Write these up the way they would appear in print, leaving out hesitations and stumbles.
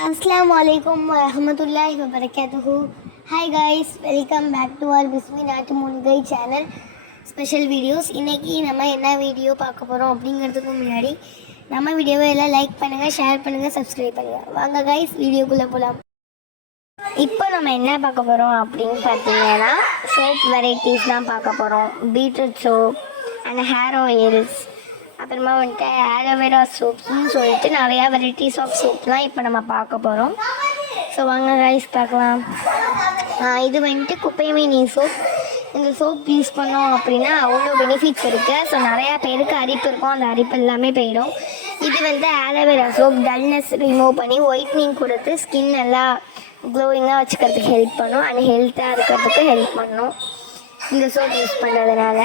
Assalamualaikum warahmatullahi wabarakatuh. Hi guys, welcome back to our Bismi Natu Munigai channel special videos. இன்றைக்கி நம்ம என்ன video பார்க்க போகிறோம் அப்படிங்கிறதுக்கு முன்னாடி நம்ம வீடியோவை எல்லாம் லைக் பண்ணுங்கள், ஷேர் பண்ணுங்கள், சப்ஸ்கிரைப் பண்ணுங்கள். வாங்க கைஸ், வீடியோக்குள்ளே போகலாம். இப்போ நம்ம என்ன பார்க்க போகிறோம் அப்படின்னு பார்த்தீங்கன்னா சோப் வெரைட்டிஸ் தான் பார்க்க போகிறோம். Beetroot soap and hair oils, அப்புறமா வந்துட்டு ஆலோவேரா சோப்ஸ்ன்னு சொல்லிட்டு நிறையா வெரைட்டிஸ் ஆஃப் சோப்லாம் இப்போ நம்ம பார்க்க போகிறோம். ஸோ வாங்க கைஸ் பார்க்கலாம். இது வந்துட்டு குப்பைமேனி சோப். இந்த சோப் யூஸ் பண்ணோம் அப்படின்னா அவ்வளோ பெனிஃபிட்ஸ் இருக்குது. ஸோ நிறையா பேருக்கு அரிப்பு இருக்கும், அந்த அரிப்பு எல்லாமே போயிடும். இது வந்து ஆலோவேரா சோப் டல்னஸ் ரிமூவ் பண்ணி ஒயிட்னிங் கொடுத்து ஸ்கின் நல்லா க்ளோயிங்காக வச்சுக்கிறதுக்கு ஹெல்ப் பண்ணும் அண்ட் ஹெல்த்தாக இருக்கிறதுக்கு ஹெல்ப் பண்ணும் இந்த சோப் யூஸ் பண்ணுறதுனால.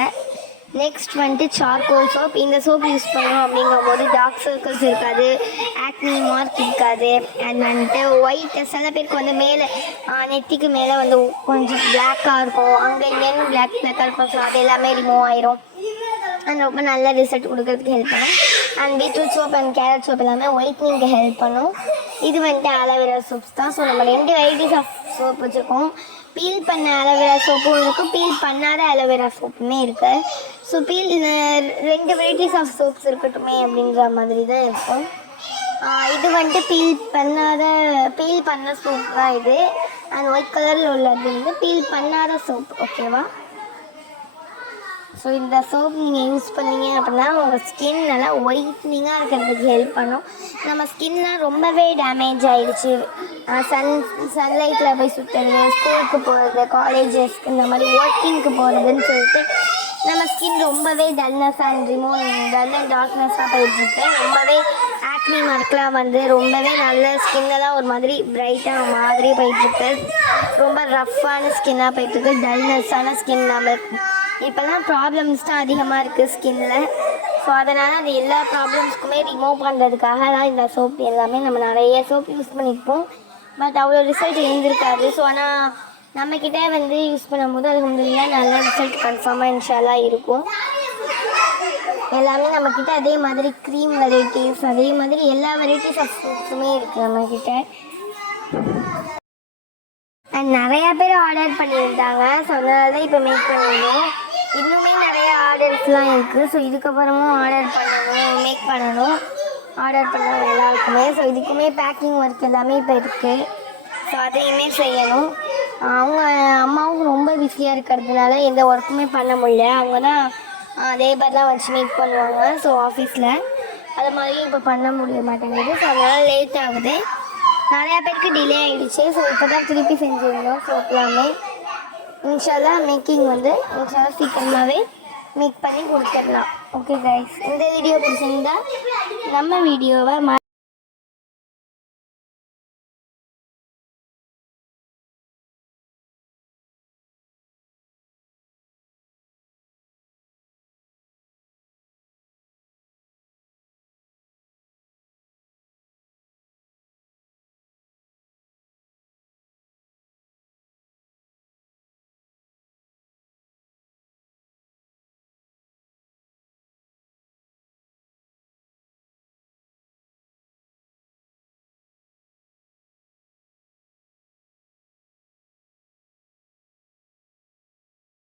நெக்ஸ்ட் வந்துட்டு சார்கோல் சோப். இந்த சோப் யூஸ் பண்ணோம் அப்படிங்கும்போது டார்க் சர்க்கிள்ஸ் இருக்காது, ஆக்னி மார்க் இருக்காது, அண்ட் வந்துட்டு ஒயிட் சில பேருக்கு வந்து மேலே நெத்திக்கு மேலே வந்து கொஞ்சம் பிளாக்காக இருக்கும், அங்கே இங்கேன்னு பிளாக்காக இருக்கும். ஸோ அது எல்லாமே ரிமூவ் ஆயிரும் அண்ட் ரொம்ப நல்ல ரிசல்ட் கொடுக்கறதுக்கு ஹெல்ப் பண்ணும். And beetroot soap and carrot soap எல்லாமே ஒயிட்னிங்க்கு ஹெல்ப் பண்ணும். இது வந்துட்டு ஆலோவேரா சோப்ஸ் தான். ஸோ நம்ம 2 வெரைட்டிஸ் ஆஃப் சோப் வச்சுருக்கோம். பீல் பண்ண ஆலோவேரா சோப்பும் இருக்குது, பீல் பண்ணாத ஆலோவேரா சோப்புமே இருக்குது. ஸோ 2 வெரைட்டிஸ் ஆஃப் சோப்ஸ் இருக்கட்டுமே அப்படின்ற மாதிரி தான் இருக்கும். இது வந்துட்டு பீல் பண்ண சோப் தான் இது. அண்ட் ஒயிட் கலரில் உள்ளது வந்து பீல் பண்ணாத சோப். ஓகேவா? ஸோ இந்த சோப் நீங்கள் யூஸ் பண்ணீங்க அப்படின்னா உங்கள் ஸ்கின் நல்லா ஒயிட்னிங்காக இருக்கிறதுக்கு ஹெல்ப் பண்ணும். நம்ம ஸ்கின்லாம் ரொம்பவே டேமேஜ் ஆகிடுச்சு, சன்லைட்டில் போய் சுற்றுறது, ஸ்கூலுக்கு போகிறது, காலேஜஸ்க்கு இந்த மாதிரி ஒர்க்கிங்க்கு போகிறதுன்னு சொல்லிட்டு நம்ம ஸ்கின் ரொம்பவே டல்னஸ் அண்ட் டல் அண்ட் டார்க்னஸ்ஸாக போயிட்டுருக்கு. ரொம்பவே ஆக்னி மார்க்லாம் வந்து ரொம்பவே நல்ல ஸ்கின்னெல்லாம் ஒரு மாதிரி பிரைட்டாக மாதிரி போயிட்டுருக்கு. ரொம்ப ரஃப்பான ஸ்கின்னாக போயிட்டுருக்கு, டல்னஸ்ஸான ஸ்கின். நம்ம இப்போல்லாம் ப்ராப்ளம்ஸ் தான் அதிகமாக இருக்குது ஸ்கின்னில். ஸோ அதனால் அந்த எல்லா ப்ராப்ளம்ஸ்க்குமே ரிமூவ் பண்ணுறதுக்காக தான் இந்த சோப் எல்லாமே. நம்ம நிறைய சோப் யூஸ் பண்ணியிருப்போம், பட் அவ்வளோ ரிசல்ட் இருந்திருக்காது. ஸோ ஆனால் நம்மக்கிட்ட வந்து யூஸ் பண்ணும்போது அல்ஹம்துலில்லாஹ் நல்ல ரிசல்ட் கன்ஃபார்மாக இன்ஷால்லா இருக்கும். எல்லாமே நம்மக்கிட்ட அதே மாதிரி க்ரீம் வெரைட்டிஸ், அதே மாதிரி எல்லா வெரைட்டிஸ் ஆஃப் சோப்ஸுமே இருக்குது நம்மக்கிட்ட. அண்ட் நிறையா பேர் ஆர்டர் பண்ணியிருந்தாங்க. ஸோ அதனால தான் இப்போ மேக் பண்ணிடுவோம். இன்னுமே நிறைய ஆர்டர்ஸ்லாம் இருக்குது. ஸோ இதுக்கப்புறமும் மேக் பண்ணணும், ஆர்டர் பண்ணணும் எல்லாருக்குமே. ஸோ இதுக்குமே பேக்கிங் ஒர்க் எல்லாமே இப்போ இருக்குது. ஸோ அதையுமே செய்யணும். அவங்க அம்மாவும் ரொம்ப பிஸியாக இருக்கிறதுனால எந்த ஒர்க்குமே பண்ண முடியல. அவங்க தான் லேபர்லாம் வச்சு மேக் பண்ணுவாங்க. ஸோ ஆஃபீஸில் அது மாதிரியும் இப்போ பண்ண முடிய மாட்டேங்குது. ஸோ அதனால் லேட் ஆகுது, நிறையா பேருக்கு டிலே ஆகிடுச்சு. ஸோ இப்போ தான் திருப்பி செஞ்சுருந்தோம் சோப் எல்லாமே. இன்ஷால்லா மேக்கிங் வந்து இன்ஷால்லா சீக்கிரமாகவே மேக் பண்ணி கொடுத்துடலாம். ஓகே கைஸ், இந்த வீடியோ பிடிச்சிருந்தா நம்ம வீடியோவை